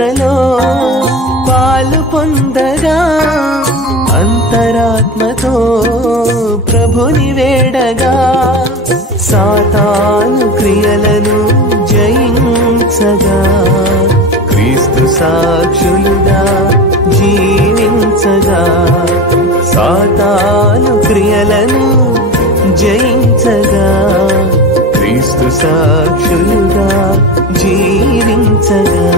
యాత్రలో పాలు పొందగా అంతరాత్మతో ప్రభుని వేడగా సాతాను క్రియలను జయించగా క్రీస్తు సాక్షులుగా జీవించగా సాతాను క్రియలను జయించగా క్రీస్తు సాక్షులుగా జీవించగా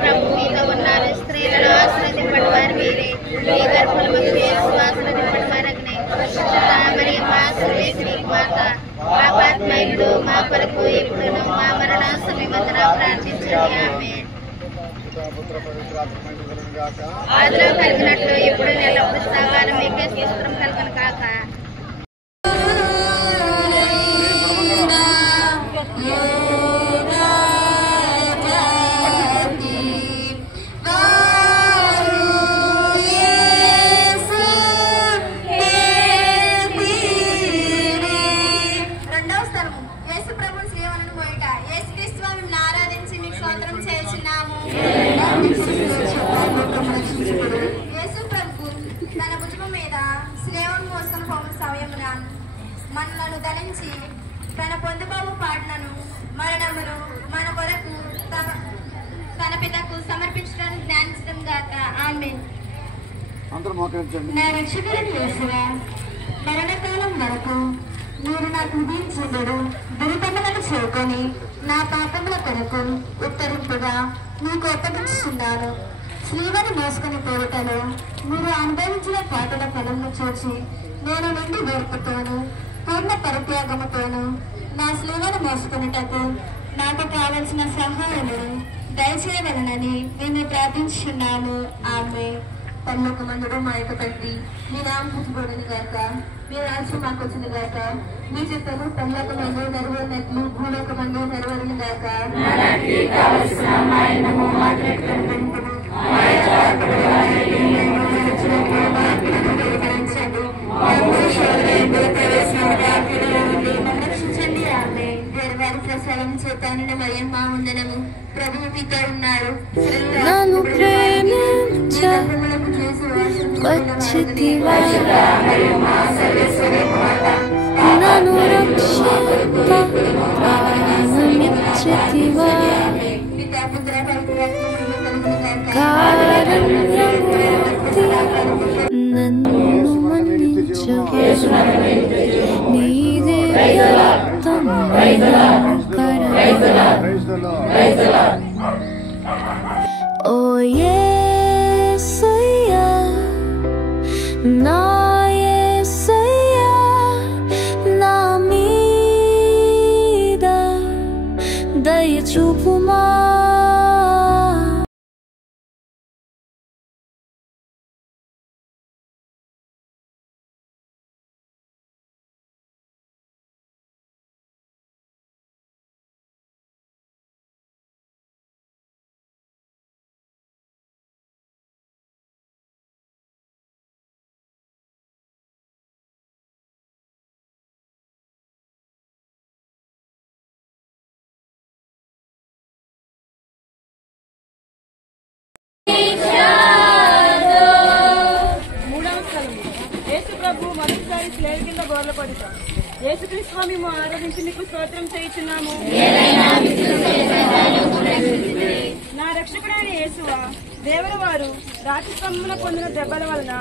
ప్రభువుతో ఉన్నారు స్త్రీలను ఆశ్రదింపటి వారు మీరే మీ గర్భములకు యేసు ఆశ్రదింపటి వారగ్నే మరియు మా సర్వేశ్వరి మాత పాపాత్మయుడు మా కొరకు ఇప్పుడును మా మరణ సమయమందున ప్రార్థించండి ఆమేన్. ఆదిలో కలిగినట్లు ఇప్పుడు ఎల్లప్పుడు సదాకాలం మీకే స్తోత్రం కలుగును కాక. తన భుజము మీద శ్లేవం మోసం పోము సమయమున మనలను ధరించి తన పొందుబాబు పాటలను మరణమును మన కొరకు తన పితకు సమర్పించడానికి జ్ఞానించడం గాక ఆమేన్. నా రక్షకులను యేసువా, మరణకాలం వరకు మీరు నాకు విధించుడు దుర్గములను చేరుకొని నా పాపముల కొరకు ఉత్తరింపుగా మీకు అప్పగించుతున్నాను. శ్రీవని మోసుకుని పోరుటలో మీరు అనుభవించిన పాటల ఫలమును చూసి నేను నుండి వేర్పుతోను పూర్ణ పరిత్యాగముతోను నా శ్రీవను మోసుకున్నటకు నాకు కావలసిన సహాయమును దయచేయవలనని నేను ప్రార్థించున్నాను. ఆమె పరలోకమందుడు మా యొక్క తండ్రి, మీ నామం గొడవని గాక, మీ రాజ్యం మాకు వచ్చిన గాక, మీ చిత్తము పరలోకమందు నెరవేరినట్లు భూలోకమందు నెరవేరును గాక. రక్షించండి ఆమె. దేవవారి ప్రసాదం చేతాను మరియు మా వందనము. ప్రభువు మీతో ఉన్నారు. నన్ను ప్రేమించు వచ్చితివా, నన్ను రక్షింప ప్రాణమిచ్చితివా, కారణ్యమూర్తి నన్ను మన్నించు, నీదే రక్తం ఓ యేసయ్యా, నా యేసయ్యా, నా మీద దయ చూపుమా. యేసుక్రీస్తు స్వామి ఆరాధించి మీకు స్తోత్రం చేయుచున్నాము. నా రక్షకుడైన యేసువా, దేవుల వారు రాతి స్తంభమున పొందిన దెబ్బల వలన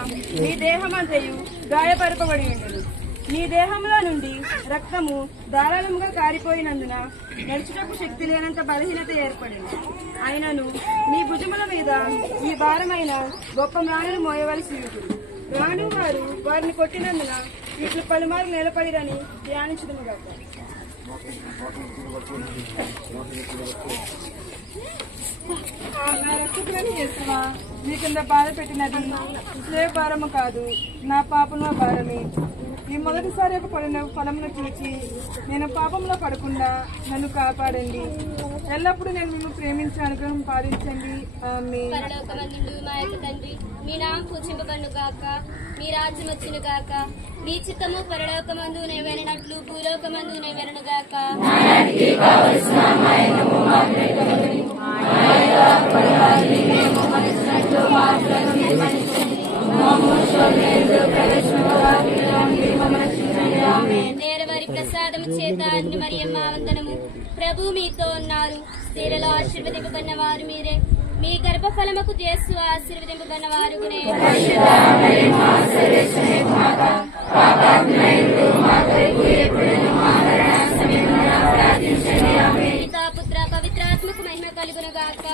మీ దేహం అంతయు గాయపరపబడి ఉండదు. మీ దేహంలో నుండి రక్తము ధారాళముగా కారిపోయినందున నడుచుటకు శక్తి లేనంత బలహీనత ఏర్పడింది. అయినను మీ భుజముల మీద ఈ భారమైన గొప్ప మ్రాణులు మోయవలసి ఉంటుంది. రాణు వారు వారిని కొట్టినందున ఇట్లు పలుమారు నిలబడిరని ధ్యానించుదుముగాక. నా రక్షకుడైన యేసువా, మీ కింద బాధ పెట్టినది స్లేవ భారము కాదు, నా పాపంలో భారమే. ఈ మొదటిసారి పడిన ఫలమును చూచి నేను పాపంలో పడకుండా నన్ను కాపాడండి. ఎల్లప్పుడూ నేను మిమ్మల్ని ప్రేమించే అనుగ్రహం పాలించండి. ఆమేన్. పరలోకమందుండు మా యొక్క తండ్రి, మీ నామం పూజింపబడును గాక, మీ రాజ్యం వచ్చును గాక, మీ చిత్తము పరలోకమందు నెరవేరినట్లు భూలోకమందు నెరవేరును గాక. నేరవారి ప్రసాదము చేత అన్ని మరియమ్మ వందనము. ప్రభు మీతో ఉన్నారు, స్త్రీలలో ఆశీర్వదింపబడిన వారు మీరే, మీ గర్భఫలముకు యేసు ఆశీర్వదింపబడిన వారు. పితా పుత్ర పవిత్రాత్మకు మహిమ కలుగును గాక.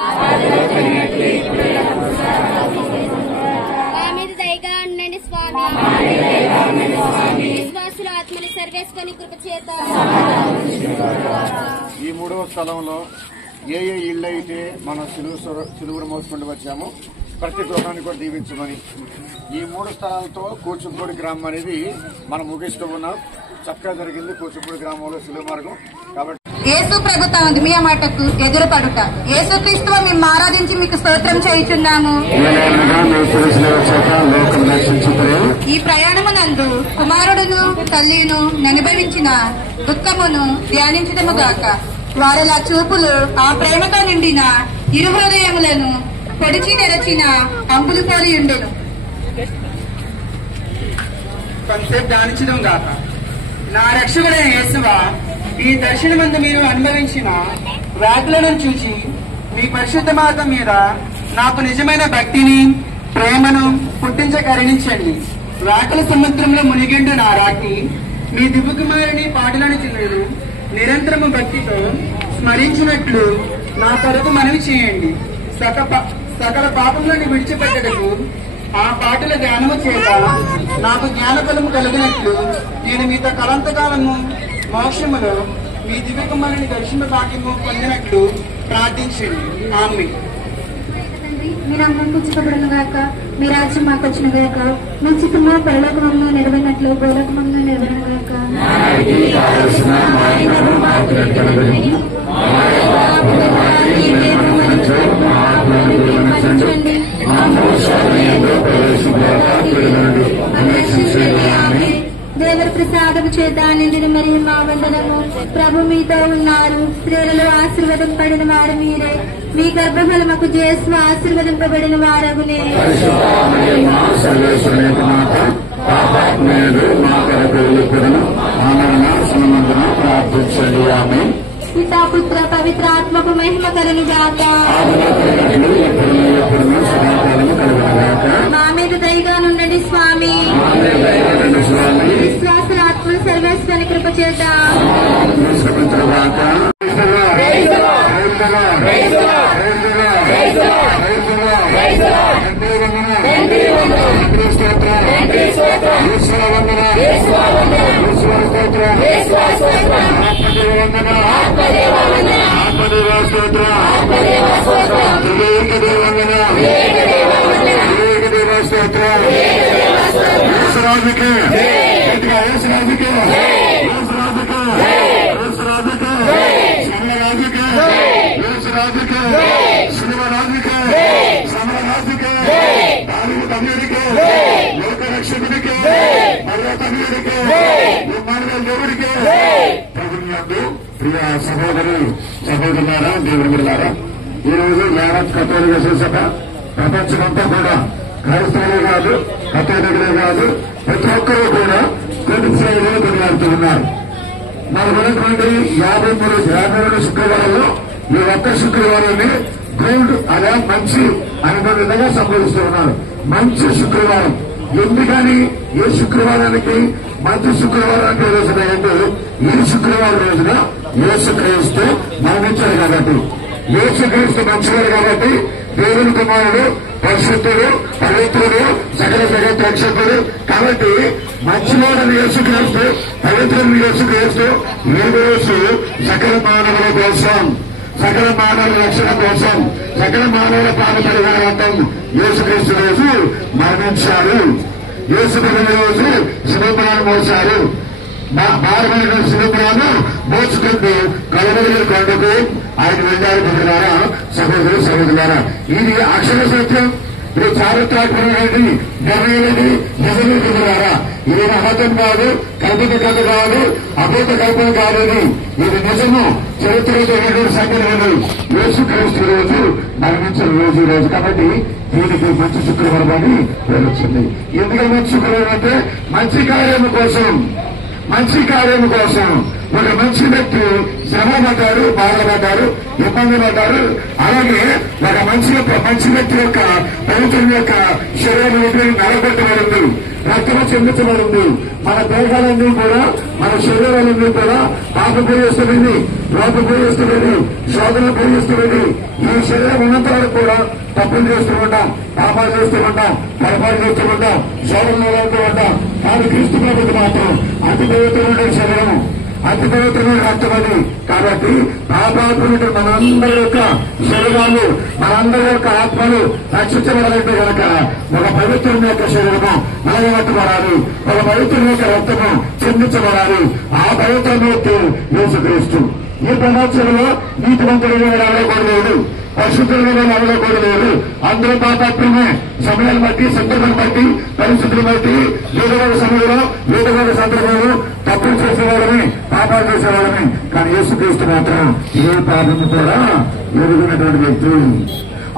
మా మీద దయగా ఉండండి స్వామి. విశ్వాసుల ఆత్మని సర్వేశ్వని కృప చేత ఈ మూడవ స్థలంలో ఏ ఇళ్ళు అయితే మనం సిలువును మోసుకుంటూ వచ్చామో ప్రతి గృహాన్ని కూడా దీవించమని ఈ 3 స్థలాలతో కూచిపూడి గ్రామం అనేది మనం ముగిస్తూ ఉన్నాం. చక్కగా జరిగింది కూచిపూడి గ్రామంలో సిలువ మార్గం. కాబట్టి యేసు ప్రభు తమ దివ్య మాటకు ఎదురుపడుట. యేసుక్రీస్తు మేము ఆరాధించి మీకు స్తోత్రం చేయుచున్నాము. ఈ ప్రయాణమునందు కుమారుడును తల్లిను అనుభవించిన దుఃఖమును ధ్యానించడము గాక. వారిల చూపులు ఆ ప్రేమతో నిండిన ఇరు హృదయములను పొడిచి నెరచిన అంబులు పోలి ఉండెను. కొంతసేపు ధ్యానించడం గాక. నా రక్షకుడైన యేసువా, ఈ దర్శనమందు మీరు అనుభవించిన వ్యాధులను చూచి మీ పరిశుద్ధ మార్గం మీద నాకు నిజమైన భక్తిని ప్రేమను పుట్టించ కరుణించండి. వ్యాకుల సముద్రంలో మునిగిండు నా రాకి మీ దివ్యకుమారుని పాటలను చిన్నను నిరంతరము భక్తితో స్మరించినట్లు నా కొరకు మనవి చేయండి. సకల పాపములను విడిచిపెట్టడకు ఆ పాటల ధ్యానము చేత నాకు జ్ఞానఫలము కలిగినట్లు నేను మీతో కలంతకాలము మోక్షములో మీ దివ్యకుమారుని దర్శన భాగ్యము పొందినట్లు ప్రార్థించండి. ఆమేన్. మీ నామం పూజింపబడును గాక, మీ రాజ్యం మాకు వచ్చిన గాక, మీ చిత్తము పరలోకమందు నెరవేరినట్లు భూలోకమందు నెరవేరును గాక. దేవర ప్రసాదము చేత నిండిన మరియు మా వందనము. ప్రభు మీతో ఉన్నారు, స్త్రీలలో ఆశీర్వదింపబడిన వారు మీరే, మీ గర్భఫలముకు యేసు ఆశీర్వదింపబడిన వారగునే. పితా పుత్ర పవిత్రాత్మకు మహిమ కలును గాక. మా మీద దయగా నుండండి స్వామి. విశ్వాసుల ఆత్మను సర్వేశ్వరుని కృప చేత ప్రియ సహోదరులారా, దేవుని బిడ్డలారా, ఈ రోజు యావత్ కథోలిక శిక్షక ప్రపంచమంతా కూడా క్రైస్తవులే కాదు, కథోలికులే కాదు, ప్రతి ఒక్కరూ కూడా కోవిడ్ సేవలో కొనియాడుతూ ఉన్నారు. మరి ఉన్నటువంటి 52 శుక్రవారంలో ఈ ఒక్క శుక్రవారాన్ని గోల్డ్ అలా మంచి అనే విధంగా సంబోధిస్తూ ఉన్నారు. మంచి శుక్రవారం ఎందుకని ఏ శుక్రవారానికి మంచి శుక్రవారం అంటే రోజునంటే ఈ శుక్రవారం రోజున యేసుక్రీస్తు మరణించారు కాబట్టి, యేసుక్రీస్తు మంచివారు కాబట్టి, దేవుని కుమారుడు పరిశుద్ధుడు పవిత్రుడు సకల జగత్ రక్షకుడు కాబట్టి మంచివాడని యేసుక్రీస్తు పవిత్రుని యేసుక్రీస్తు ఈ రోజు సకల మానవుల కోసం, సకల మానవుల రక్షణ కోసం, సకల మానవుల పాప పరిహారార్థం యేసుక్రీస్తు రోజు మరణించారు. యేసుక్రీస్తు రోజు శివపురాన్ని మోసారు. భారమైన శివపురాన్ని మోసుకుంటూ కలవరి కొండకు ఆయన వెళ్ళారు బిడ్డలారా, సహోదరు సహోదరులారా. ఇది అక్షర సత్యం. ఇది చారిత్రాత్మకమైనది, నిర్ణయమైనది, నిజమే బిడ్డలారా. ఇది అబద్ధం కాదు, కల్పిత కథ కాదు, అబద్ధ కల్పన కాదు. ఇది నిజము, చరిత్రలో జరిగిన సంఘటనలు. యేసుక్రీస్తు రోజు మరణించిన రోజు రోజు కాబట్టి దీనికి మంచి శుక్రవారం అని పేరు వచ్చింది. ఎందుకంటే మంచి శుక్రవారం అంటే మంచి కార్యము కోసం, మంచి కార్యము కోసం ఒక మంచి వ్యక్తి శ్రమ పడ్డారు, బాధపడ్డారు, ఇబ్బంది పడ్డారు. అలాగే ఒక మంచి వ్యక్తి యొక్క పవిత్రుని యొక్క శరీరం నలగొట్టబడింది, రక్తము చెందించబడింది. మన దేహాలన్నీ కూడా, మన శరీరాలన్నీ కూడా పాపం పోయేస్తున్నది, లోపం పోయేస్తున్నది, శోధనలు పోయేస్తున్నది. ఈ శరీరం ఉన్నంత వరకు కూడా తప్పులు చేస్తూ ఉంటాం, పాపాలు చేస్తూ ఉంటాం, పొరపాటు చేస్తూ ఉంటాం, శోధనలు వెళ్తూ ఉంటాం. కానీ క్రీస్తు ప్రభుత్వం మాత్రం అతి పవిత్రమైన శరీరం, అతి పవిత్రమైన రక్తమని. కాబట్టి పాపాత్ముడు మనందరి యొక్క శరీరాలు, మనందరి యొక్క ఆత్మలు రక్షించబడాలంటే కనుక ఒక పవిత్రుని యొక్క శరీరము నలగబట్టబడాలి, ఒక పవిత్రుని యొక్క రక్తము చెందించబడాలి. ఆ పవిత్రమూర్తి యేసుక్రీస్తు. ఈ ప్రపంచంలో నీతివంతుడిగా రావకూడలేదు, పరిశుద్ధులుగా రావకూడలేదు. అందరూ పాపాత్మే. సమయాన్ని బట్టి, సందర్భాన్ని బట్టి, పరిస్థితులు బట్టి వేదవాడ సమయంలో, వేదవాడ సందర్భంలో తప్పులు చేసేవాళ్ళని, పాపాలు చేసేవాళ్ళని. కానీ యేసుక్రీస్తు మాత్రం ఏ పాపము కూడా ఎరుగునటువంటి వ్యక్తి.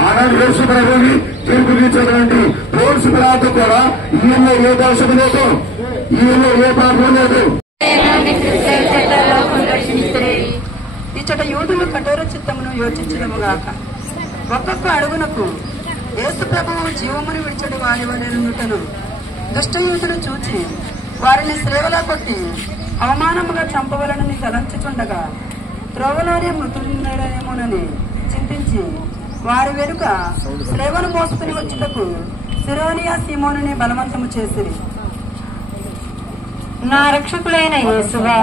ఆనాడు యేసు ప్రభువుని తీర్పు తీర్చేటువంటి పోలీసు పిలాతు కూడా ఈయనలో ఏ దోషము లేదు, ఈయనలో ఏ పాపం లేదు. ఇచ్చట యూదులు కఠోర చిత్తమును యోచించడముగాక. ఒక్కొక్క అడుగునకు యేసు ప్రభువు జీవమును విడిచడి వారి వలెనుటను దుష్ట యూదులు చూచి వారిని శ్రేవలా కొట్టి అవమానముగా చంపవలనని తలంచుచుండగా త్రోవలోనే మృతులేమోనని చింతించి వారి వెనుక శ్రేవను మోసుకుని వచ్చుటకు సిరోనియా సీమోనుని బలవంతము చేసిరి. నా రక్షకులైన యేసువా,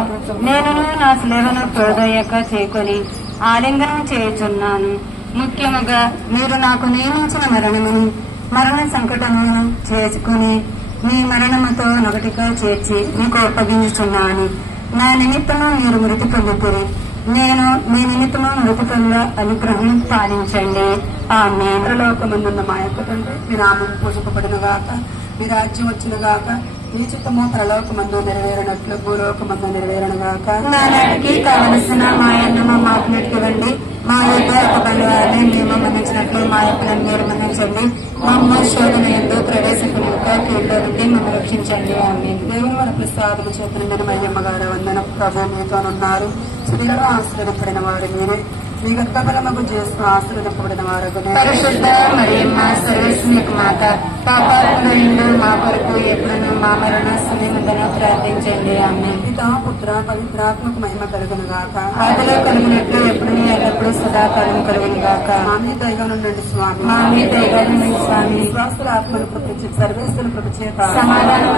నేను నా శ్లేవను ప్రోదయక చేకొని ఆలింగనం చేయుచున్నాను. ముఖ్యముగా మీరు నాకు నియమించిన మరణ సంకటమును చేసుకుని మీ మరణముతో నొకటిగా చేర్చి మీకు అప్పగించుచున్నాను. నా నిమిత్తము మీరు మృతి పొందుతురి, నేను మీ నిమిత్తము మృతి పొంద అనుగ్రహం పాలించండి. ఆమేన్. పరలోకమందున్న మా యొక్క తండ్రి, మీ నామం పూజింపబడును గాక, మీ రాజ్యం వచ్చును గాక, మీ చిత్తము పరలోకమందు నెరవేరినట్లు భూలోకమందు నెరవేరును గాక. నానాటికి కావలసిన మా అన్నము మాకు నెట్టువండి, మా యొక్క బలవారిని మేము మన్నించినట్లు మా యొక్క మీరు మన్నించండి. మమ్మ శోధన ఎందు ప్రవేశకులుగా కీడులో నుండి మమ్మల్ని రక్షించండి. ఆమేన్. దేవుని మన ప్రసాదము చేతులందరూ మయ్యమ్మ గారు వందన ప్రభు మీతోనున్నారు. స్త్రీలలో ఆశీర్వదింపబడిన వారు మీరే, మీ గర్భఫలముకు చేస్తూ ఆశీర్వదింపబడిన వారు. పరిశుద్ధ మరియమ్మ సర్వేశ్వరునికి మాత, పాపాత్ముల నుండి మా కొరకు ఎప్పుడును మా మరణ సమయమున ప్రార్థించండి. ఆమేన్. పితా పుత్ర పవిత్రాత్మకు మహిమ కలుగును గాక. ఆదిలో కలిగినట్లు ఎప్పుడు ఎల్లప్పుడూ సదాకాలం కలుగును గాక. మా మీద దయగా నుండండి స్వామి, మా మీద దయగా నుండండి స్వామి. విశ్వాసుల ఆత్మను కృపించి సర్వేశ్వరుల కృప చేత సమాధానం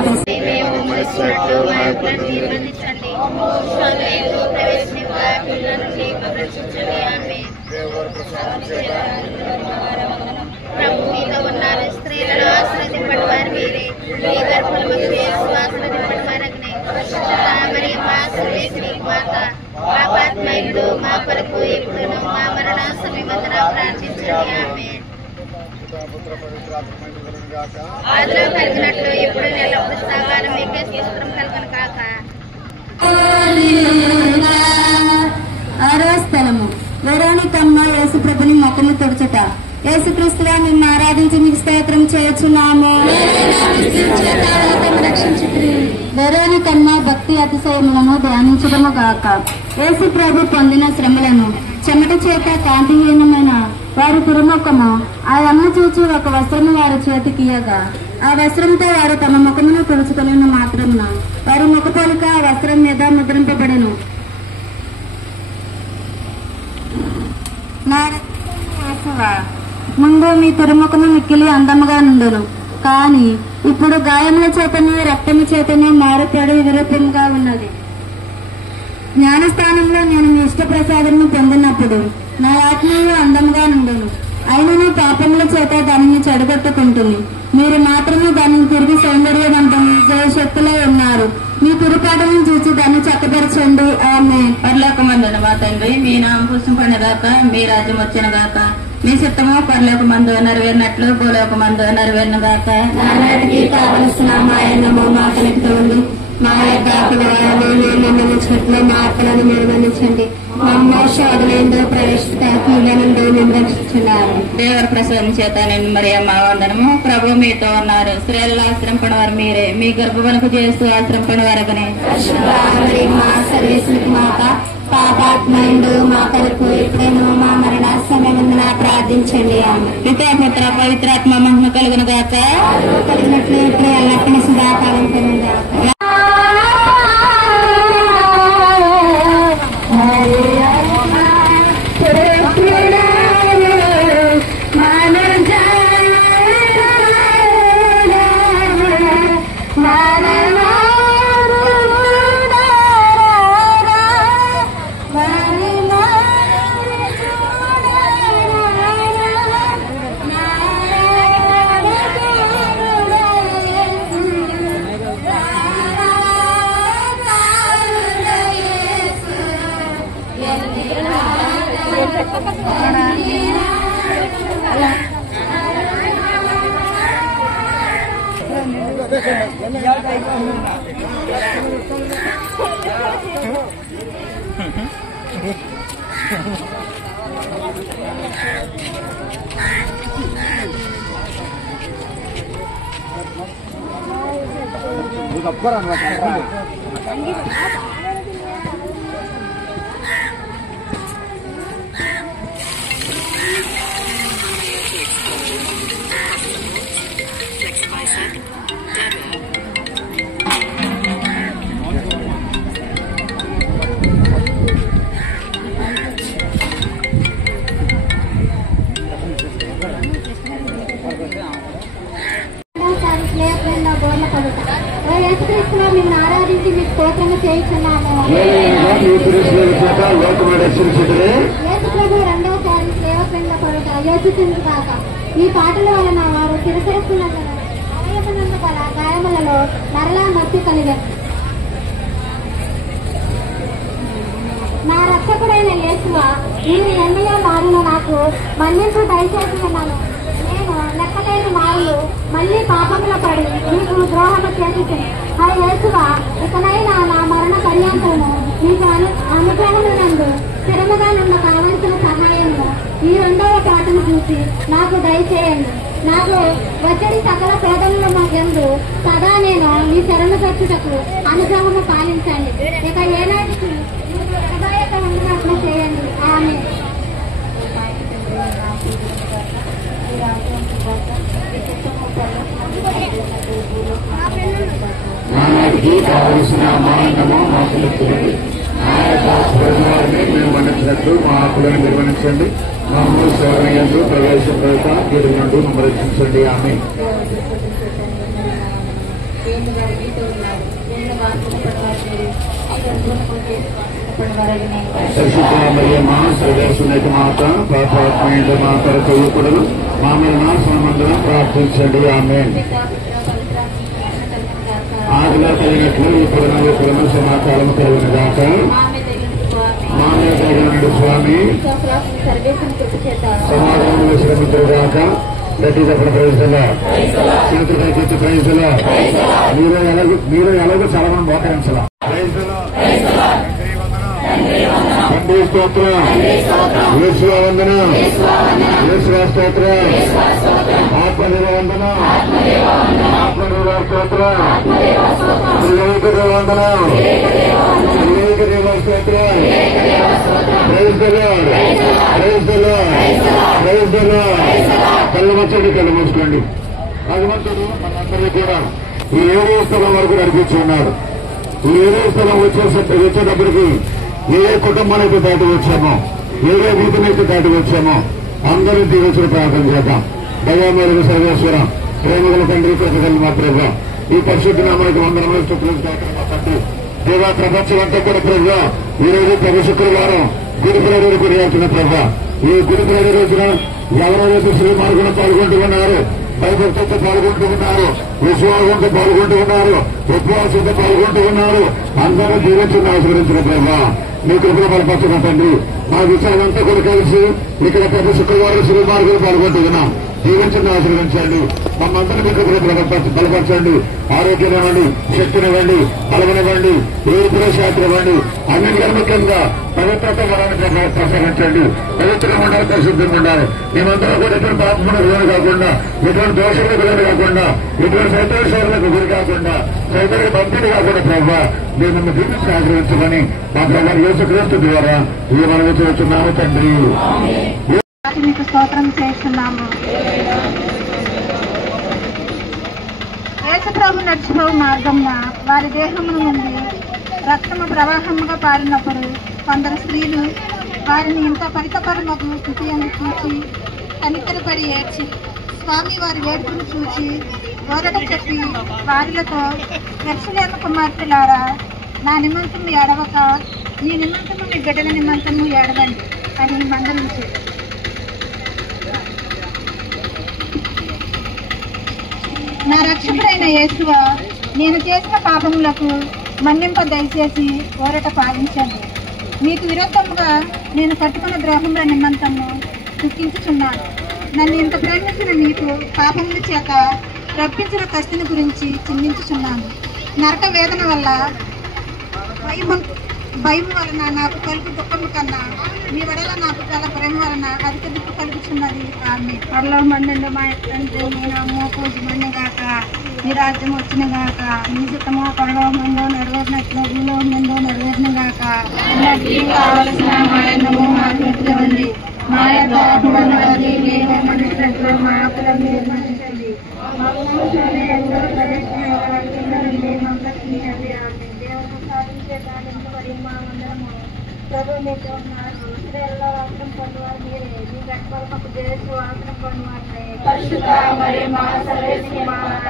మేము మృతున్నట్టు మా యొక్కలను నిర్బంధించండి. స్వామిలో ప్రవేశింప పిల్లల నుండి మమ్మల్ని రక్షించండి. ఆమేన్. ప్రభు మీతో ఉన్నారు. స్త్రీలలో ఆశీర్వదింపబడి వారు మీరే, మీ గర్భఫలముకు యేసు ఆశీర్వదింపబడి వారగునే. మరియమ్మ సర్వేశ్వరునికి మాత, పాపాత్మయుడు మా కొరకు ఇప్పుడును మా మరణ సమయమందున ప్రార్థించండి. ఆమేన్. ఆదిలో కలిగినట్లు ఇప్పుడు ఎల్లప్పుడు సహకారం మీకే స్తోత్రం కలుగును కాక. ఆరో స్థలము వెరోనికమ్మ యేసు ప్రభుని మొక్కలు తుడుచుట. యేసుక్రీస్తుగా మేము ఆరాధించి మీకు స్తోత్రం చేయుచున్నాము. వెరోనికమ్మ భక్తి అతిశయములను ధ్యానించడము గాక. యేసు ప్రభు పొందిన శ్రమలను చెమట చేత కాంతిహీనమైన వారి తిరుముఖము ఆ అమ్మ చూచి ఒక వస్త్రము వారి చేతికియగా ఆ వస్త్రంతో వారు తమ ముఖమును తుడుచుకుని మాత్రమున వారి ముఖ పోలిక ఆ వస్త్రం మీద ముద్రింపబడెను. ముందు మీ తిరుముఖము మిక్కిలి అందముగా నుండును, కాని ఇప్పుడు గాయముల చేతనే రక్తము చేతనే మారుపడి విరూపంగా ఉన్నది. జ్ఞానస్థానంలో నేను మీ ఇష్ట ప్రసాదము పొందినప్పుడు నా ఆత్మీయ అందంగా నుండును. అయినను పాపముల చేత దానిని చెడగొట్టుకుంటుంది. మీరు మాత్రమే దానిని తిరిగి సౌందర్యవంతం శక్తిలో ఉన్నారు. మీ పురుపాటలను చూసి దాన్ని చక్కపరచండి. ఆమె పరలోకమందున మా తండ్రి, మీ నామం పూజింపబడిన గాక, మీ రాజ్యం వచ్చిన గాక, మీ చిత్తము పరలోకమందు నెరవేరినట్లు భూలోకమందు నెరవేరిన గాక. నానాటికి కావలసిన మా అన్నము మాకు నెట్టుకోండి. మా యొక్క అప్పులను నిర్ణయించినట్లు మా అప్పులను నిర్వహించండి. మా శోధనలో ప్రవేశించండి రక్షించున్నారు. దేవర ప్రసాదం చేత నేను మరియమ్మ వందనము. ప్రభు మీతో ఉన్నారు. స్త్రీలలో ఆశ్రయింపడిన వారు మీరే, మీ గర్భవనకు చేస్తూ ఆశ్రయింపడిన వారగనే. మా సర్వేశ్వరికి మాత పాపాత్మైండు మా కొరకు ఇప్పుడేను మా మరణ సమయమున ప్రార్థించండి. ఆమె పితా పుత్ర పవిత్రాత్మ మహిమ కలుగును గాక. కలిగినట్లు ఇప్పుడు ఎల్లక్కని సుధాకాలం పొందిన ఆరాధించి మీ స్తోత్రము చేస్తున్నాము. యేసు రెండోసారి సేవకుల కొరకు యోచిస్తుంది కాక ఈ పాటల వలన వారు శిరసేస్తున్న గల గాయములలో మరలా మత్తి కలిగారు. నా రక్షకుడైన యేసువా, నేను ఎన్నయో మారిన నాకు మన్నింపు దయచేసి ఉన్నాను. నేను లెక్కలేని మారులు మళ్లీ పాపంలో పడి నీకు ద్రోహము చేసి ఆ యేసువా, ఇకనైనా నా మరణ పర్యాంతము నీకు అనుగ్రహమునందు స్థిరముగా నుండ కావలసిన సహాయము ఈ రెండవ పాటను చూసి నాకు దయచేయండి. నాకు వచ్చడి సకల శోధనలు మాకెందు సదా నేను మీ శరణు ఖర్చుటకు అనుగ్రహము పాలించండి. ఇక ఏనాటికి సదాయత ఉండినట్లు చేయండి. ఆమె నానాటికి కావలసిన మానము మాకు మేము మన్నించినట్లు మా ఆకులను నిర్వహించండి. మామూలు సేవయందు ప్రవేశం కనుక కీడు నుండి మమ్మల్ని రక్షించండి. ఆమె పరిశుద్ధమయ్యమ్మ సర్వేశ్వరుని మాత పాపాత్మైన మా కొరకు ఇప్పుడు మా మీద నాశనమందున ప్రార్థించండి. ఆమె ఆదిలో కలిగినట్లు ఇప్పుడు నవ్వుకులను సమాచారం కలిగిన దాక మా మీద కలిగిన స్వామి సమాధానం శ్రమించరు దాకా గట్టిగా ప్రవేశంలో చేతులకి ప్రైజులో మీరు ఎలాగో చాలా మంది మోకరించాల తండ్రి స్తోత్రం, యేసు వందనం, యేసు స్తోత్రం, ఆత్మదేవ వందనం, ఆత్మదేవ స్తోత్రం, త్రియేక వందనం, త్రియేక దేవ స్తోత్రం. Praise the lord, praise the lord, praise the lord. కళ్ళు వచ్చండి, కళ్ళు మూసుకోండి. భగవంతుడు మనందరినీ కూడా ఈ 7వ స్థలం వరకు నడిపించున్నాడు. ఈ 7వ స్థలం వచ్చేటప్పటికి ఏ కుటుంబానికి దాటి వచ్చామో, ఏ వీధినైతే దాటి వచ్చామో అందరినీ దీవించిన ప్రార్థన చేద్దాం. దయామేరకు సర్వేశ్వర, ప్రేమగల తండ్రి, కృతజ్ఞతలు మా ప్రభు, ఈ పరిశుద్ధ నామానికి వందనములు స్తుతులు మా తండ్రి. దేవా, ప్రపంచం అంతా కూడా ప్రభు ఈ రోజు ప్రభు శుక్రవారం గుడి ప్రజలు కొనియాల్సిన ప్రభు, ఈ గుడి ప్రజల రోజున ఎవరెవరైతే శ్రీ మార్గంలో పాల్గొంటూ ఉన్నారు భయభక్తులతో పాల్గొంటూ ఉన్నారు, విశ్వాసంతో పాల్గొంటూ ఉన్నారు, ఉపవాసంతో పాల్గొంటూ ఉన్నారు. అందరూ దీవించిన ఆశీర్వదించిన ప్రభావ మీ కృపలో బలపరచుకున్న తండ్రి. మా విషయాలంతా కూడా కలిసి ఇక్కడ ప్రతి శుక్రవారం శివమార్గంలో పాల్గొంటున్నాం. జీవించండి, ఆశీర్వదించండి. మమ్మందరూ మీ కృపలో బలపరచండి. ఆరోగ్యనివ్వండి, శక్తినివ్వండి, బలమనివ్వండి, ఏ పురుషాత్ర ఇవ్వండి. అన్నింటికన్నా ముఖ్యంగా పవిత్రత వరాన్ని ప్రసరించండి. పవిత్రంగా ఉండాలి, పరిశుద్ధంగా ఉండాలి. మేమందరం కూడా ఎటువంటి పాపములకు గురి కాకుండా, ఎటువంటి దోషములకు గురి కాకుండా, ఎటువంటి సైతోషాలకు గురి కాకుండా, సైతానికి పంపిణీ కాకుండా ప్రభావ మేము మమ్మల్ని దీవించి ఆశీర్వించమని మా ప్రభావం యేసుక్రీస్తు ద్వారా ఈ మనవి చేస్తున్నాము తండ్రి. మీకు స్తోత్రం చేస్తున్నాము. యేసుప్రభు నడిచిపోవు మార్గంన వారి దేహముల నుండి రక్తము ప్రవాహముగా పారినప్పుడు కొందరు స్త్రీలు వారిని ఇంత పరితపరమగు స్థితి అని చూచి కనికరపడి ఏడ్చి స్వామి వారి వేడుకను చూచి ఓరట చెప్పి వారిలతో యెరూషలేము కుమార్తెలారా, నా నిమిత్తము ఏడవక మీ నిమిత్తము మీ బిడ్డల నిమిత్తము ఏడవండి అని మందలించారు. నా రక్షకుడైన యేసువా, నేను చేసిన పాపములకు మన్నింప దయచేసి ఓరట పాలించండి. మీకు విరోధముగా నేను కట్టుకున్న ద్రోహముల నిమిత్తము దుఃఖించుచున్నాను. నన్ను ఇంత ప్రేమించిన మీకు పాపముల చేత రప్పించిన కష్టిని గురించి చింతించుచున్నాను. నరక వేదన వల్ల భయం వలన నాకు కలుగు దుఃఖము కన్నా మీ వడల నాకు గల ప్రేమ వలన అధిక దిక్కు కలుగుతున్నది. ఆమె పరలో మండంలో మా తండ్రి మీ నామము పూజింపబడునుగాక, మీ రాజ్యం వచ్చునుగాక, మీ చిత్తము పరలో మందో నెరవేరినట్లు భూలో మందో నెరవేరునుగాక. కావలసిన మా అన్నము మాకు ఇవ్వండి, మా యొక్క అపరాధాలు మేము మన్నించినట్లు మా అప్పులను మీరు మన్నించండి. ప్రభు మీకు ఉన్నారు, స్త్రీలలో వాసనం పొందువారు మీరే, మీ గర్భఫలముకు జేసు వాసనం పొందువారే. పరిశుద్ధ మరియు మా సర్వేశ్వరి మాత,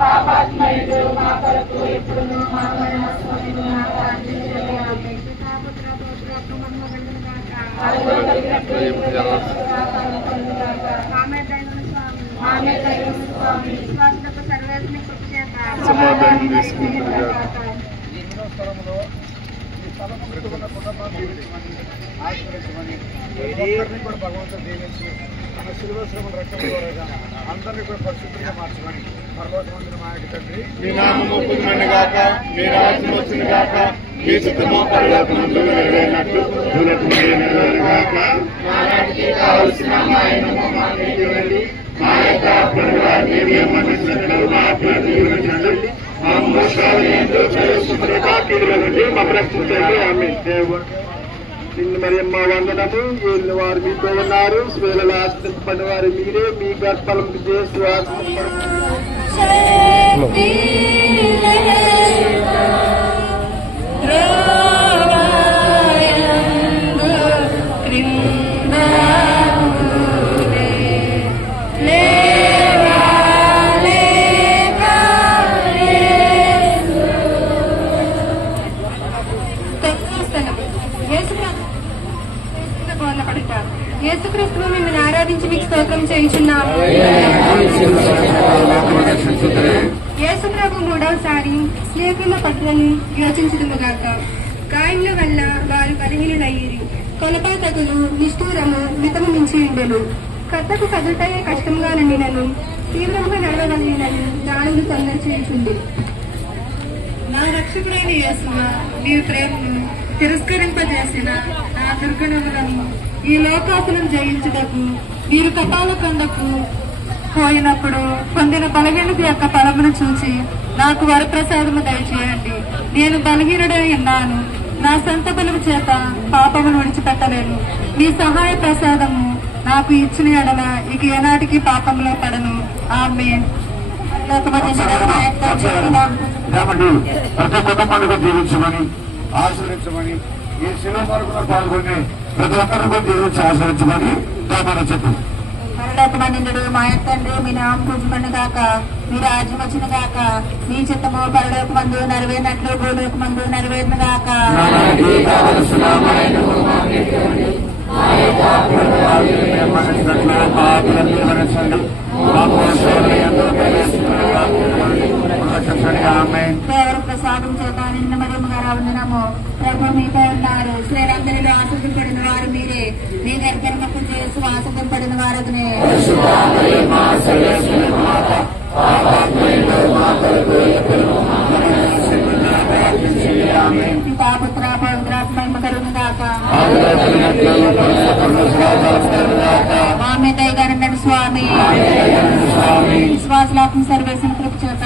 పాపాత్మయుడు మా కొరకు ఎప్పుడును మా మరణ సమయమున ప్రార్థించండి. ఆమేన్. పితాపుత్ర పవిత్రాత్మ మహిమగలుగును గాక. ఆదిలో కలిగినట్లు ఇప్పుడు సదాకాలం కలుగుగాక. ఆమేన్. దైవము స్వామి, ఆమేన్. దైవము స్వామి, విశ్వాసులకు సర్వేశ్వరుని కృప చేత సమాధానం తీసుకుంటుగాక. పెట్టుకున్న కుటుంబాన్ని దీవించమని, ఆశీర్వదించమని, ఒక్కరిని కూడా భగవంతుడు దీవించి మన శిలువశ్రమం రక్తం ద్వారా అందరినీ కూడా పరిశుద్ధంగా మార్చమని పరలోకమందున మా యొక్క తండ్రి మీ నామము పూజింపబడునుగాక, మీ రాజ్యం వచ్చునుగాక, మీ చిత్తము పరలోకమందు నెరవేరినట్లు భూలోకమందు నెరవేరుగాక. నానాటికి కావలసిన మా అన్నము మాకు ఇవ్వండి, మా యొక్క అపరాధాన్ని మేము మన్నించినట్లు మా అపరాధాలను క్షమించండి, మా మోసాలను ప్రవేశించండి, మా రక్షించండి. ఆమేన్. దేవుడు నిన్ను మరియమ్మ వందనము, వీళ్ళు వారు మీతో ఉన్నారు, స్త్రీలలో ఆశ్రయించబడిన వారు మీరే, మీ గర్భఫలముకు జేసు యేసుక్రీస్తు మిమ్మల్ని ఆరాధించి మీకు స్తోత్రం చేయుచున్నాము. యేసు ప్రభు మూడవసారి స్నేహితుల పట్లను యోచించుదుముగాక. గాయముల వల్ల వారు బలహీనులయ్యిరి, కొలపాతకులు నిష్ఠూరము మితము మించి ఉండెను. కర్తకు కదుటయ్యే కష్టంగా నిండినను, తీవ్రంగా నడవగలిగినను దానులు తొందర చేయుచుండి. నా రక్షకుడైన యేసువా, నీ ప్రేమను తిరస్కరింపజేసిన నా దుర్గుణములను ఈ లోకాసులను జయించుటకు మీరు కపాల కొండకు పోయినప్పుడు పొందిన బలహీనత యొక్క ఫలమును చూసి నాకు వరప్రసాదము దయచేయండి. నేను బలహీనుడై ఉన్నాను, నా సొంత బలము చేత పాపమును విడిచిపెట్టలేను. మీ సహాయ ప్రసాదము నాకు ఇచ్చిన ఎడల ఇక ఏనాటికి పాపంలో పడను. ఆమేన్. ప్రతి కుటుంబానికి జీవించమని, ఆశ్రయించమని, ఈ శిలువ మార్గంలో పాల్గొని ప్రతి ఒక్కరిని దీవించి ఆశ్రయించమని దాని చెప్పు. పరలోకమందుడు మా యొక్క తండ్రి, మీ నామము పూజింపబడునుగాక, మీ రాజ్యం వచ్చునుగాక, మీ చిత్తము పరలోకమందు నెరవేరినట్లు భూలోకమందు నెరవేరునుగాక. మరణించినట్లు మా పిల్లల్ని మరణించండి, మా కుమారగ్నే పితాపుత్ర పవిత్రాత్మ కలుగును గాక. మా మీద దయగలండి స్వామి. విశ్వాసులాత్మ సర్వేశ్వరుని కృప చేత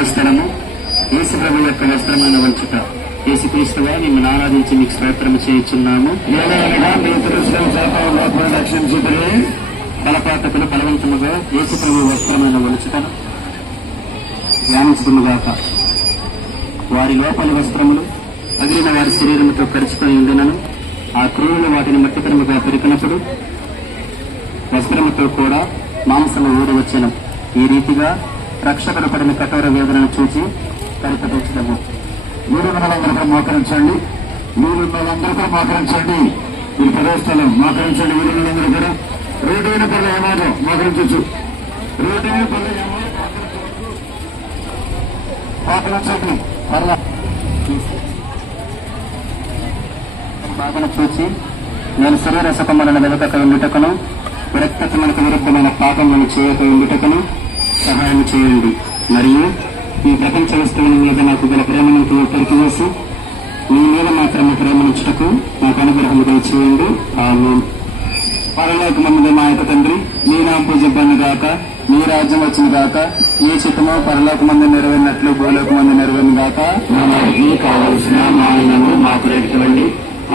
వస్త్రము యేసు ప్రభు యొక్క వస్త్రమైన వంచుట. యేసుక్రీస్తువా మిమ్మల్ని ఆరాధించి మీకు స్తోత్రము చేయుచున్నాము. రక్షించుకుని బలపాతకులు బలవంతముగా యేసు ప్రభు వస్త్రమైన వంచుటను ధ్యానించుకునుగాక. వారి లోపలి వస్త్రములు పగిలిన వారి శరీరముతో కరిచిపోయి ఉండినను ఆ క్రూరులు వాటిని మట్టికరముగా పెరిగినప్పుడు వస్త్రముతో కూడా మాంసము ఊడవచ్చెను. ఈ రీతిగా రక్షకుడు పడిన కఠోర వేదనను చూచి కరిపటించడము. వీరులందరూ కూడా మోకరించండి. వీరులందరూ కూడా మోకరించండి. వీరి ప్రదేశాలు మోకరించండి. వీరులందరూ కూడా రోడ్డైన పనులు ఏమాదో మోకరించవచ్చు. రోడ్డైన పనులు ఏమాదో మోకరించండి. బాధను చూచి నేను శరీర సుఖములను వెనుకక ఉండుటకును విరక్తములకు విరుద్ధమైన పాపములను చేయక ఉండుటకును సహాయం చేయండి. మరియు ఈ ప్రపంచ వస్తువుల మీద నాకు గల ప్రేమను తొలగివేసి మీ మీద మాత్రమే ప్రేమనుచుటకు నాకు అనుగ్రహము దయచేయండి. ఆమేన్. పరలోకమందు మా యొక్క తండ్రి, మీ నామము పూజింపబడును గాక. మీ రాజ్యం వచ్చును గాక. మీ చిత్తము పరలోకమందు నెరవేరినట్లు భూలోకమందు నెరవేరును గాక. మీ కావలసిన మాయను మాకు రేటివ్వండి.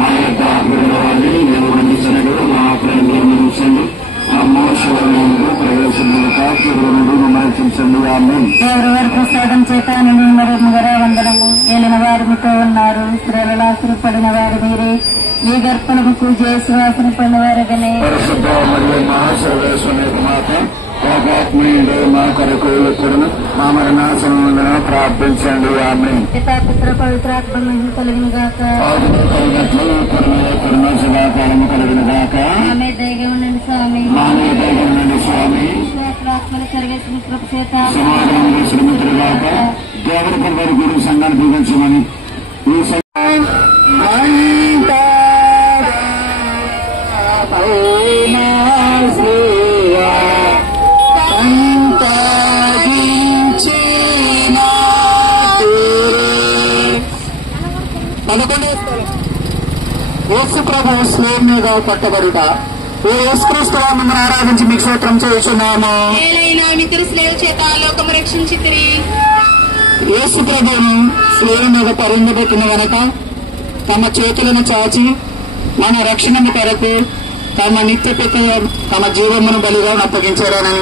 ఆ యొక్క అభివృద్ధి మేము అందించినట్టు మా అభివృద్ధి అందించండి. ఎవరెవరి ప్రసాదం చేత నిన్ను మరొకగా వందనము. ఏలిన వారు మీతో ఉన్నారు. స్త్రీలలో ఆశ్రపడిన వారు మీరే. మీ గర్భముకు జయసువాసన పడిన వారుగానే మా కొరకు ఎప్పుడును మా మరణాసనంలో ప్రార్థించండి. ఆమేన్. పితాపుత్ర పవిత్రాత్మ కలిగిన గాక. కరుణాకాలము కలిగిన గాక. ఆమె దయగా ఉండండి స్వామి. స్వామి విశ్వాసులాత్మల సర్వేశ్వరుని కృప చేత సమాధానం శ్రమితులు గాక. దేవర వారి గురు సంఘాన్ని పూజించమని ఈ యేసు ప్రభు స్లేవ్ మీద పట్టబడుట. ఓ యేసుక్రీస్తు మిమ్మల్ని ఆరాధించి మీకు స్తోత్రం చేస్తున్నాము. మిత్రులు స్లేవ్ చేత లోకము రక్షించితిరి. యేసు ప్రభువును స్లేవ్ మీద పరుండబెట్టిన గనక తమ చేతులను చాచి మన రక్షణ కొరకు తమ నిత్య పిత తమ జీవమును బలిగా అప్పగించారని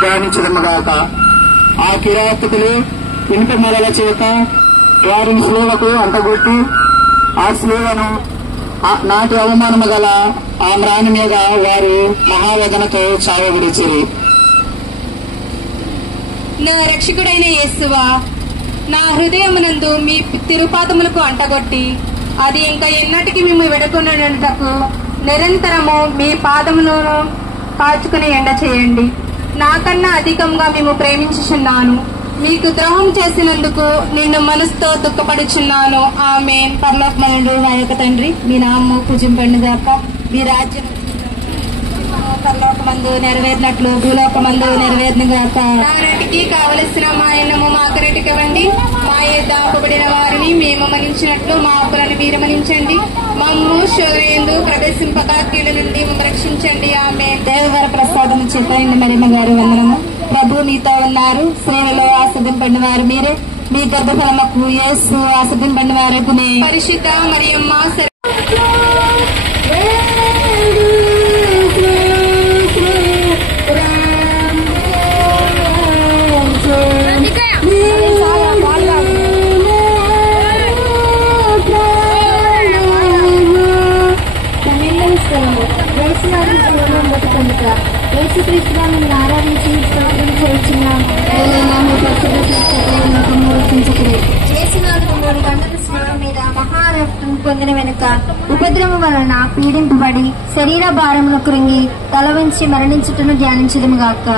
ధ్యానించడముగాక. ఆ కిరాతకులు ఇనుప మొలల చేత వారిని స్లేవకు అంటగొట్టి ఆ స్లేవను నాటి అవమానము గల ఆ మ్రాని మీద వారు మహావేదనతో చావబడిచిరి. నా రక్షకుడైన యేసువా, నా హృదయమునందు మీ తిరుపాదములకు అంటగొట్టి అది ఇంకా ఎన్నటికి మేము విడకొనటకు నిరంతరము మీ పాదములను కాచుకుని ఎండ చేయండి. నాకన్నా అధికంగా మేము ప్రేమించుచున్నాను. మీకు ద్రోహం చేసినందుకు నిన్ను మనసుతో దుఃఖపడుచున్నాను. ఆమేన్. పరలోకమందు మా యొక్క తండ్రి, మీ నామము పూజింపబడును గాక. మీ రాజ్యం పరలోకమందు నెరవేరినట్లు భూలోకమందు నెరవేరును గాక. నాటికి కావలసిన మా అన్నము మాకు రెటికివ్వండి. మా యొద్ద అప్పుబడిన వారిని మేము మన్నించినట్లు మా అప్పులను మీరు మన్నించండి. మమ్ము శోధయందు ప్రవేశింపక కీళ్ళ నుండి మమ్మల్ని రక్షించండి. ఆమేన్. దేవవర ప్రసాదం చేత మరియమ్మ గారు వందనము. ప్రభు మీతో ఉన్నారు. స్త్రీలలో ఆశీర్వదింపండి వారు మీరే. మీ గర్భఫలముకు యేసు ఆశీర్వదింపండి వారు. పరిశుద్ధ మరియమ్మ ఆరాధించి చేసినందుకు 3 గంటల స్నానం మీద మహారక్తం పొందిన వెనుక ఉపద్రవం వలన పీడింపబడి శరీర భారమును కృంగి తల వంచి మరణించుటను ధ్యానించదుముగాక.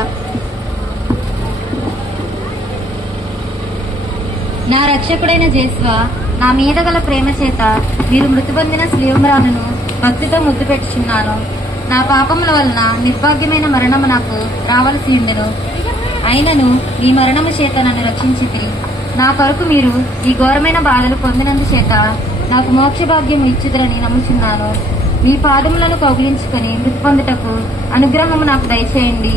నా రక్షకుడైన జేసువా, నా మీద గల ప్రేమ చేత మీరు మృతి పొందిన శ్రీవమరాలను భక్తితో ముద్దు పెట్టుచున్నాను. నా పాపముల వలన నిర్భాగ్యమైన మరణము నాకు రావలసి ఉండెను. అయినను ఈ మరణము చేత నన్ను రక్షించితిరి. నా కొరకు మీరు ఈ ఘోరమైన బాధలు పొందినందు చేత నాకు మోక్ష భాగ్యము ఇచ్చుదరని నమ్ముచున్నాను. మీ పాదములను కౌగిలించుకొని మృతి పొందుటకు అనుగ్రహము నాకు దయచేయండి.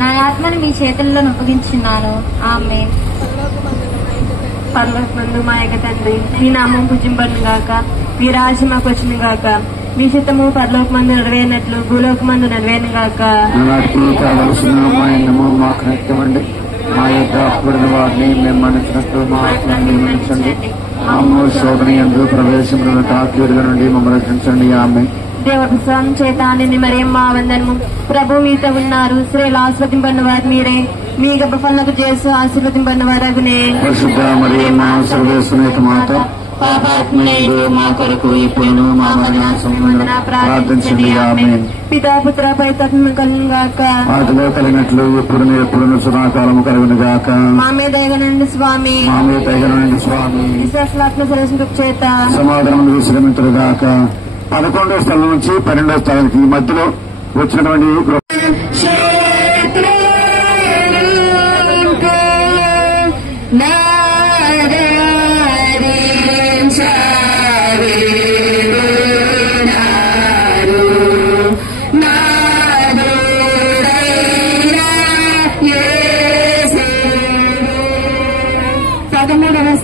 నా ఆత్మను మీ చేతుల్లో అప్పగించున్నాను. ఆమేన్. పరలోకమందు మా యొక్క తండ్రి, మీ నామం పూజింపబడును గాక. మీ రాజ్యం మాకు వచ్చును గాక. మీ చిత్తము పరలోకమందు నెరవేరినట్లు భూలోకమందు నెరవేరును గాక. కావలసిన మా ఎన్నమో మాకు నెత్తమండి. మా యొక్క అప్పుడున్న వారిని మేము మన్నించినట్టు మా ఆత్మను నిర్మించండి. మామూలు శోధన యందు ప్రవేశములను తాకీడుల నుండి మమ్మల్ని రక్షించండి. ఆమె దేవుడి ప్రసాదం చేత నిన్ను మరియమ్మ వందనము. ప్రభు మీతో ఉన్నారు. స్త్రీలు ఆశీర్వదింపబడిన వారు మీరే. మీ గర్భఫలముకు యేసు ఆశీర్వదింపబడిన వారగునే. పరిశుద్ధ మరియమ్మ సర్వేశ్వరుని మాత, పాపాత్ములైన మా కొరకు ఇప్పుడు మా మరణ సమయమున ప్రార్థించండి. ఆమేన్. పితా పుత్ర పవిత్రాత్మ కలుగును గాక. ఆదిలో కలిగినట్లు ఎప్పుడును సదాకాలము కలుగును గాక. మా మీద దయగనండి స్వామి. మా మీద దయగనండి స్వామి. విశ్వాసాత్మ సరస్వతి చేత సమాధానం విశ్రమించరు గాక. 11వ స్థలం నుంచి 12వ స్థలానికి మధ్యలో వచ్చినటువంటి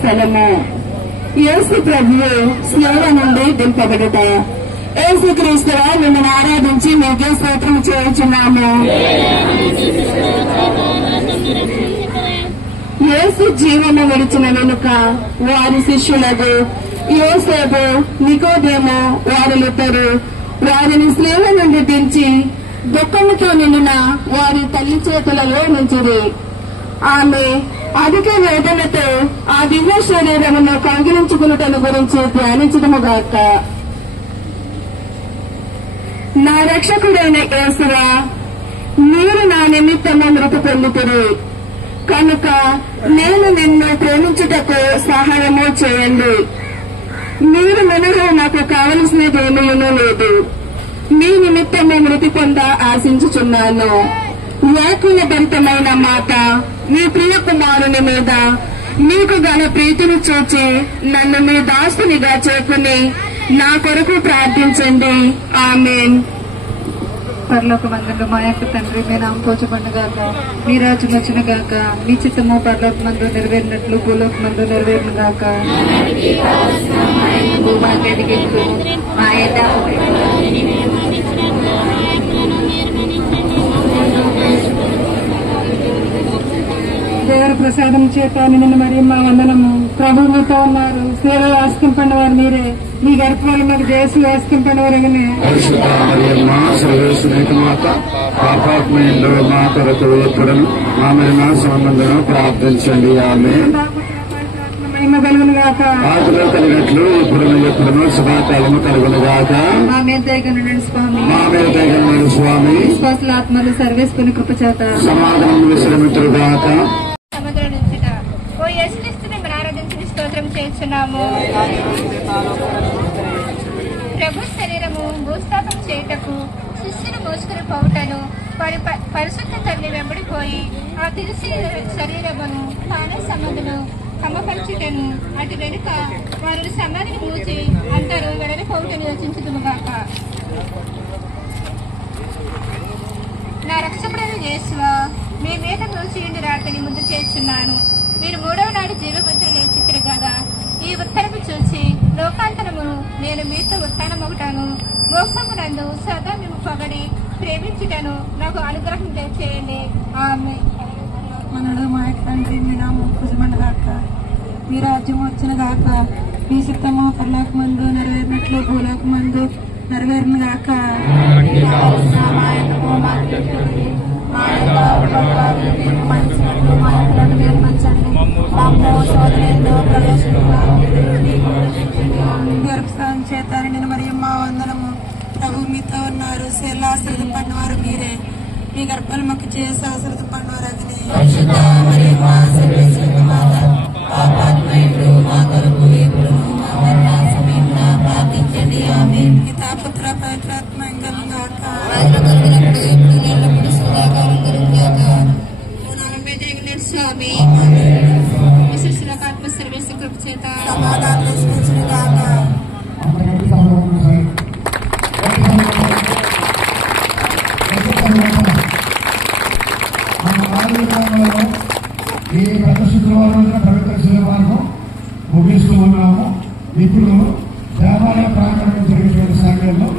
స్థలము యేసు ప్రభువు శిలువ నుండి దింపబడుట. యేసుక్రీస్తువా, మిమ్మల్ని ఆరాధించి మీకే స్తోత్రం చేయుచున్నాము. యేసు జీవము విడిచిన వెనుక వారి శిష్యులకు యోసేపు, నికోదేము వారిలిద్దరు వారిని శిలువ నుండి దించి దుఃఖముతో నిండిన వారి తల్లి చేతులలో నుంచిది. ఆమె అధిక వేదనతో ఆ దివ్య శరీరమును కౌగిలించుకున్నటను గురించి ధ్యానించడముగాక. నా రక్షకుడైన యేసువా, మీరు నా నిమిత్తము మృతి పొందుతురు కనుక నేను నిన్ను ప్రేమించుటకు సహాయము చేయండి. మీరు మినహా నాకు కావలసినదేమీ లేదు. మీ నిమిత్తము మృతి పొంద ఆశించుచున్నాను. వ్యాకుల భరితమైన మాట మీ ప్రియ కుమారుని మీద మీకు గల ప్రీతిని చూచి నన్ను మీ దాసునిగా చేసుకుని నా కొరకు ప్రార్థించండి. ఆమేన్. పరలోకమందు మా యొక్క తండ్రి, మీ నామం పూజపండు గాక. మీ రాజ్యం వచ్చును గాక. మీ చిత్తము పరలోకమందు నెరవేరినట్లు భూలోకమందు నెరవేరును గాక. దేవుడి ప్రసాదం చేత నిన్ను మరియమ్మ వందనము. ప్రభు మీతో ఉన్నారు. స్త్రీలు ఆస్తింపండి వారు మీరే. మీ గర్భఫలము మాకు యేసు ఆస్తింపండి వారగనే. పరిశుద్ధ మరియమ్మ సర్వేశ్వరుని మాత, పాపాత్ములైన మా కొరకు ఎప్పుడును మా మరణ సమయమున ప్రార్థించండి. ఆమేన్. మహిమ కలుగును గాక. ఆదిలో కలిగినట్లు ఎప్పుడును సదాకాలము కలుగును గాక. మా మీద దయగనుండండి స్వామి. మా మీద దయగలమని స్వామి. విశ్వాసుల ఆత్మలు సర్వేశ్వరుని కృప చేత సమాధానం విశ్రమితులు గాక. సముద్రం నుంచి ఓ యేసుక్రీస్తుని మనం ఆరాధించి స్తోత్రం చేస్తున్నాము. ప్రభు శరీరము భూస్థాపన చేయుటకు శిష్యుని మోసుకుని పోవుటను పరిశుద్ధ తల్లి వెంబడిపోయి ఆ తిరిసి శరీరమును పాన సమాధులు సమపరచుటను అటు వెనుక వారు సమాధిని మూచి అందరూ వెడలిపోవుటను యోచించుదుముగాక. నా రక్షకుడైన యేసువా, మీ మీద తోసియుండి రాతని ముందు చేస్తున్నాను. మీరు 3వ నాడు జీవపుత్రులు లేచితిరి కదా. ఈ ఉత్తరము చూచి లోకాంతరమును నేను మీతో ఉత్తానమొకటాను మోక్షమునందు సదా మేము పొగడి ప్రేమించుటను నాకు అనుగ్రహం చేయండి. ఆమె మనడు మా యొక్క తండ్రి మీ నామం పూజమండగాక, మీ రాజ్యం వచ్చిన గాక, మీ చిత్తము పరలోకమందు నెరవేరినట్లు భూలోకమందు నెరవేరును గాక. గర్భస్థానం చేత నేను మరియమ్మ వందనము. ప్రభు మీతో ఉన్నారు, స్త్రీలలో ఆశీర్వదింపబడిన వారు మీరే, మీ గర్భాలు మాకు చేసి ఆశీర్వదింపబడిన వారు అగ్ని. పితాపుత్ర పవిత్రాత్మ స్వామి ఆత్మ సర్వేశ్వర కృప చేత ఈ గత శుక్రవారం పవిత్ర శిలవారం ముగిస్తూ ఉన్నాము. ఇప్పుడు దేవాలయ ప్రాంగణంలో జరిగేటువంటి సమయంలో